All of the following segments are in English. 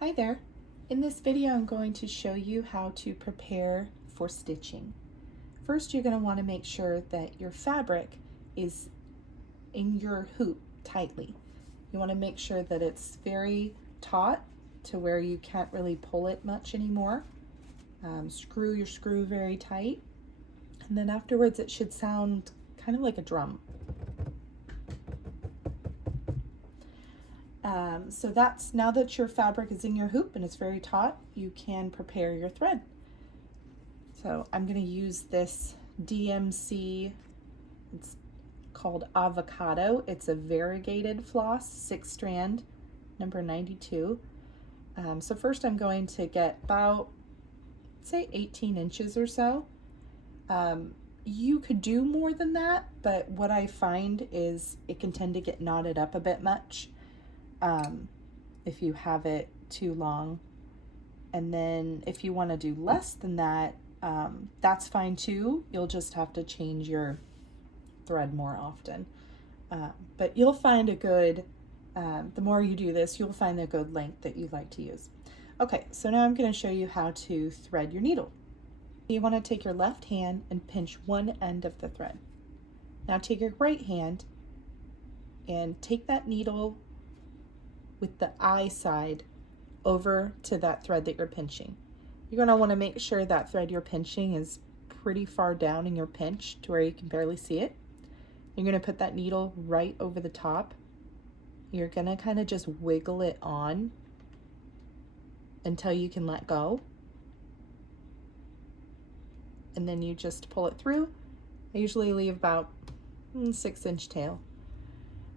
Hi there. In this video I'm going to show you how to prepare for stitching. First you're going to want to make sure that your fabric is in your hoop tightly. You want to make sure that it's very taut to where you can't really pull it much anymore. Screw your screw very tight, and then afterwards it should sound kind of like a drum. So that's, now that your fabric is in your hoop and it's very taut, you can prepare your thread. So I'm going to use this DMC, it's called Avocado. It's a variegated floss, 6-strand, number 92. So first I'm going to get about, say, 18 inches or so. You could do more than that, but what I find is it can tend to get knotted up a bit much if you have it too long. And then if you want to do less than that, that's fine too. You'll just have to change your thread more often. But you'll find a good, the more you do this, you'll find a good length that you like to use. Okay, so now I'm going to show you how to thread your needle. You want to take your left hand and pinch one end of the thread. Now take your right hand and take that needle with the eye side over to that thread that you're pinching. You're going to want to make sure that thread you're pinching is pretty far down in your pinch to where you can barely see it. You're going to put that needle right over the top. You're going to kind of just wiggle it on until you can let go. And then you just pull it through. I usually leave about 6-inch tail.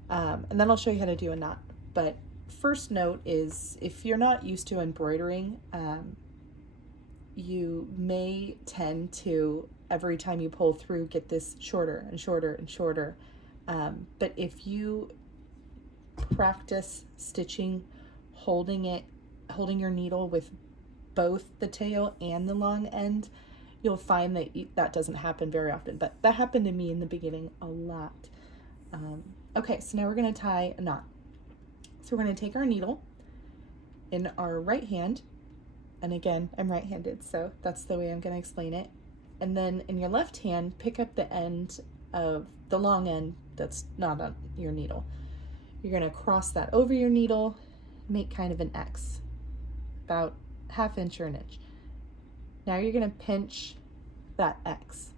And then I'll show you how to do a knot. But first note is, if you're not used to embroidering, you may tend to, every time you pull through, get this shorter and shorter and shorter. But if you practice stitching, holding your needle with both the tail and the long end, you'll find that that doesn't happen very often. But that happened to me in the beginning a lot. Okay, so now we're going to tie a knot. So we're going to take our needle in our right hand, and again, I'm right-handed, so that's the way I'm going to explain it. And then in your left hand, pick up the end of the long end that's not on your needle. You're going to cross that over your needle, make kind of an X, about 1/2 inch or an inch. Now you're going to pinch that X.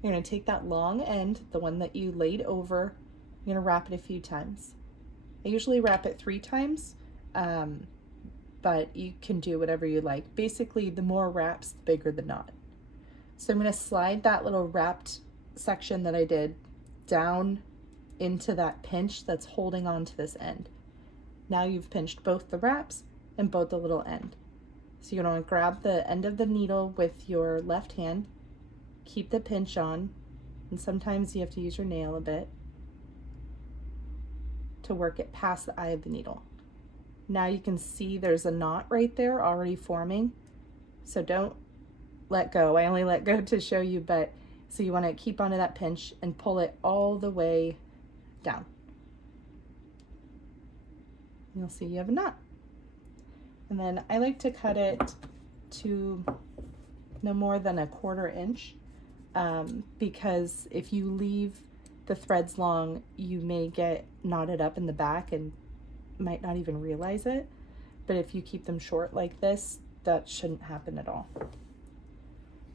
You're going to take that long end, the one that you laid over, you're going to wrap it a few times. I usually wrap it 3 times, but you can do whatever you like. Basically, the more wraps, the bigger the knot. So I'm going to slide that little wrapped section that I did down into that pinch that's holding on to this end. Now you've pinched both the wraps and both the little end. So you're going to grab the end of the needle with your left hand, keep the pinch on, and sometimes you have to use your nail a bit to work it past the eye of the needle. Now you can see there's a knot right there already forming, so don't let go. I only let go to show you, but so you want to keep onto that pinch and pull it all the way down. You'll see you have a knot. And then I like to cut it to no more than 1/4 inch, because if you leave the threads long, you may get knotted up in the back and might not even realize it. But if you keep them short like this, that shouldn't happen at all. All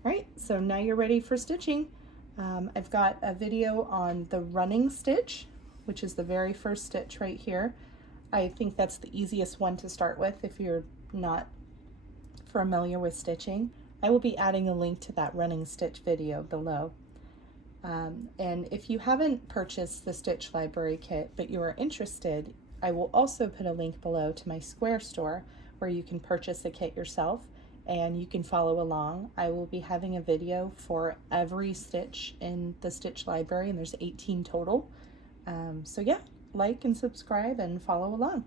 right, so now you're ready for stitching. I've got a video on the running stitch, which is the very first stitch right here. I think that's the easiest one to start with if you're not familiar with stitching. I will be adding a link to that running stitch video below. And if you haven't purchased the Stitch Library Kit, but you are interested, I will also put a link below to my Square store where you can purchase the kit yourself and you can follow along. I will be having a video for every stitch in the Stitch Library, and there's 18 total. So yeah, like and subscribe and follow along.